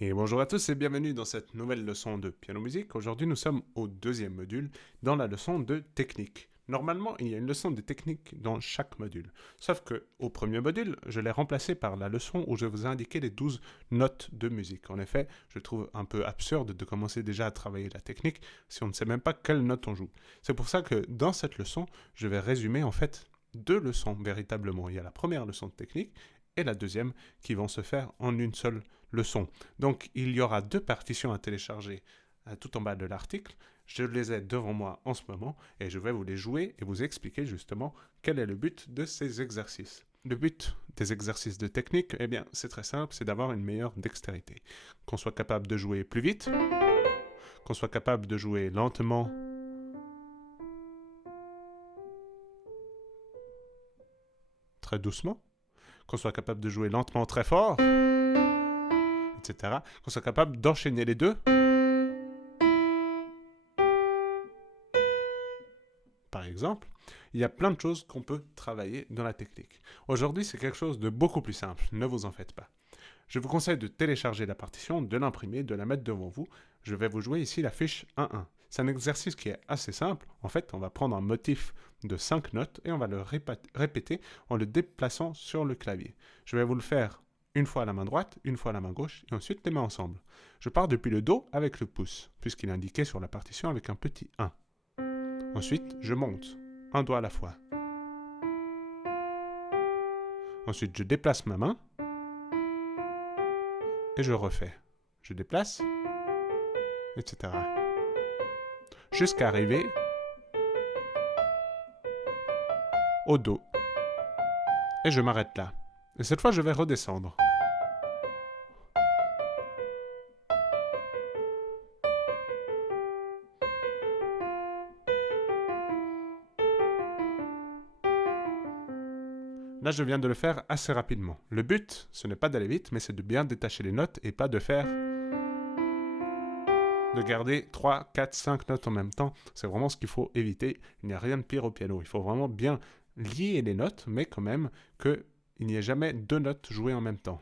Et bonjour à tous et bienvenue dans cette nouvelle leçon de piano musique. Aujourd'hui, nous sommes au deuxième module dans la leçon de technique. Normalement, il y a une leçon de technique dans chaque module. Sauf que au premier module, je l'ai remplacé par la leçon où je vous ai indiqué les 12 notes de musique. En effet, je trouve un peu absurde de commencer déjà à travailler la technique si on ne sait même pas quelle note on joue. C'est pour ça que dans cette leçon, je vais résumer en fait deux leçons véritablement. Il y a la première leçon de technique et la deuxième qui vont se faire en une seule leçon. Donc il y aura deux partitions à télécharger tout en bas de l'article. Je les ai devant moi en ce moment et je vais vous les jouer et vous expliquer justement quel est le but de ces exercices. Le but des exercices de technique, eh bien, c'est très simple, c'est d'avoir une meilleure dextérité. Qu'on soit capable de jouer plus vite, qu'on soit capable de jouer lentement, très doucement, qu'on soit capable de jouer lentement très fort, etc. Qu'on soit capable d'enchaîner les deux, par exemple. Il y a plein de choses qu'on peut travailler dans la technique. Aujourd'hui, c'est quelque chose de beaucoup plus simple, ne vous en faites pas. Je vous conseille de télécharger la partition, de l'imprimer, de la mettre devant vous. Je vais vous jouer ici la fiche 1-1. C'est un exercice qui est assez simple. En fait, on va prendre un motif de 5 notes et on va le répéter en le déplaçant sur le clavier. Je vais vous le faire une fois à la main droite, une fois à la main gauche et ensuite les mains ensemble. Je pars depuis le Do avec le pouce, puisqu'il est indiqué sur la partition avec un petit 1. Ensuite, je monte, un doigt à la fois. Ensuite, je déplace ma main et je refais. Je déplace, etc. Jusqu'à arriver au Do. Et je m'arrête là. Et cette fois, je vais redescendre. Là, je viens de le faire assez rapidement. Le but, ce n'est pas d'aller vite, mais c'est de bien détacher les notes et pas de garder 3, 4, 5 notes en même temps. C'est vraiment ce qu'il faut éviter. Il n'y a rien de pire au piano. Il faut vraiment bien lier les notes, mais quand même qu'il n'y ait jamais deux notes jouées en même temps.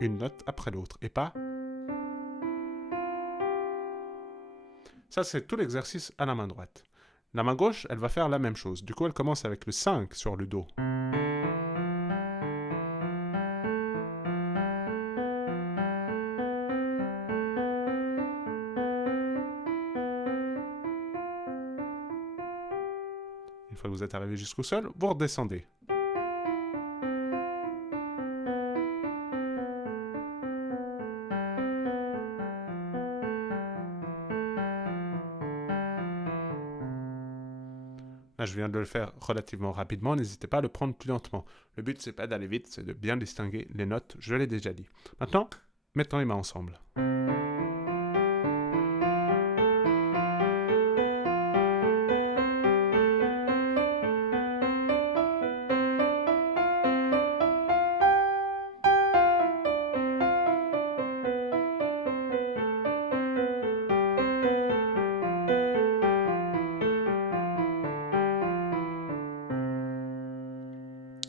Une note après l'autre, et pas... Ça, c'est tout l'exercice à la main droite. La main gauche, elle va faire la même chose. Du coup, elle commence avec le 5 sur le Do. Une fois que vous êtes arrivé jusqu'au sol, vous redescendez. Là, je viens de le faire relativement rapidement, n'hésitez pas à le prendre plus lentement. Le but, c'est pas d'aller vite, c'est de bien distinguer les notes, je l'ai déjà dit. Maintenant, mettons les mains ensemble.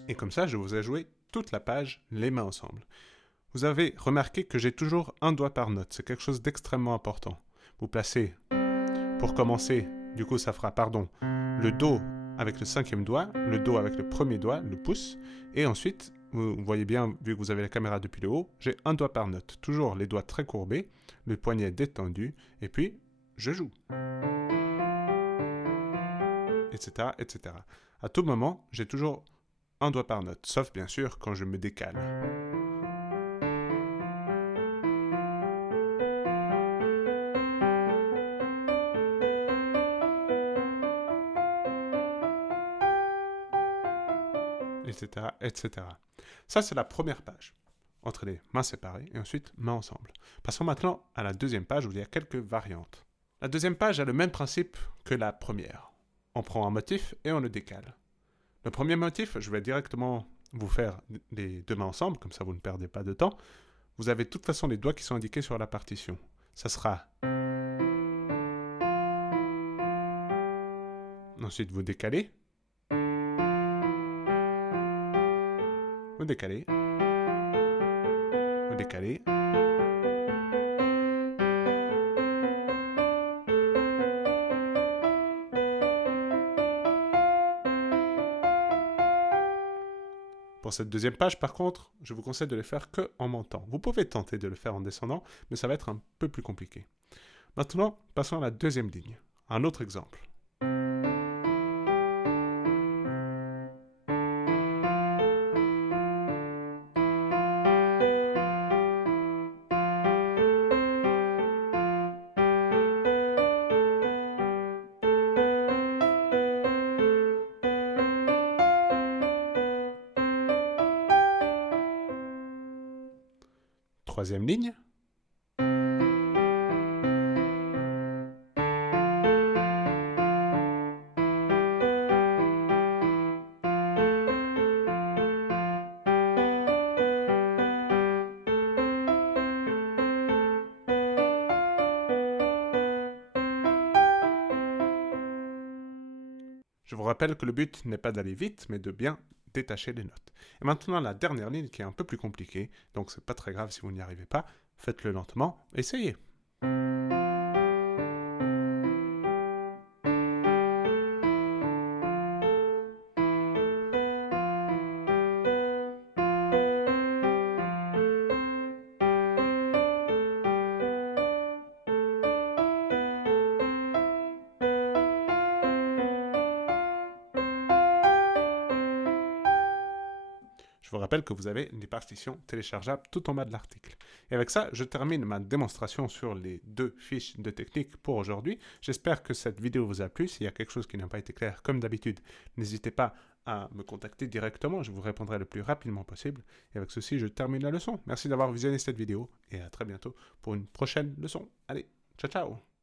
Et comme ça, je vous ai joué toute la page, les mains ensemble. Vous avez remarqué que j'ai toujours un doigt par note, c'est quelque chose d'extrêmement important. Vous placez, pour commencer, du coup ça fera, le Do avec le cinquième doigt, le Do avec le premier doigt, le pouce, et ensuite, vous voyez bien, vu que vous avez la caméra depuis le haut, j'ai un doigt par note. Toujours les doigts très courbés, le poignet détendu, et puis je joue. Etc., etc. À tout moment, j'ai toujours un doigt par note, sauf bien sûr quand je me décale. Etc., etc. Ça, c'est la première page, entre les mains séparées et ensuite mains ensemble. Passons maintenant à la deuxième page où il y a quelques variantes. La deuxième page a le même principe que la première. On prend un motif et on le décale. Le premier motif, je vais directement vous faire les deux mains ensemble, comme ça vous ne perdez pas de temps. Vous avez de toute façon les doigts qui sont indiqués sur la partition. Ça sera... Ensuite, vous décalez. Vous décalez. décalé. Pour cette deuxième page, par contre, je vous conseille de le faire que en montant. Vous pouvez tenter de le faire en descendant, mais ça va être un peu plus compliqué. Maintenant, passons à la deuxième ligne. Un autre exemple. Troisième ligne. Je vous rappelle que le but n'est pas d'aller vite, mais de bien détacher les notes. Et maintenant, la dernière ligne qui est un peu plus compliquée, donc c'est pas très grave si vous n'y arrivez pas, faites-le lentement, essayez. Je vous rappelle que vous avez des partitions téléchargeables tout en bas de l'article. Et avec ça, je termine ma démonstration sur les deux fiches de technique pour aujourd'hui. J'espère que cette vidéo vous a plu. S'il y a quelque chose qui n'a pas été clair, comme d'habitude, n'hésitez pas à me contacter directement. Je vous répondrai le plus rapidement possible. Et avec ceci, je termine la leçon. Merci d'avoir visionné cette vidéo et à très bientôt pour une prochaine leçon. Allez, ciao ciao!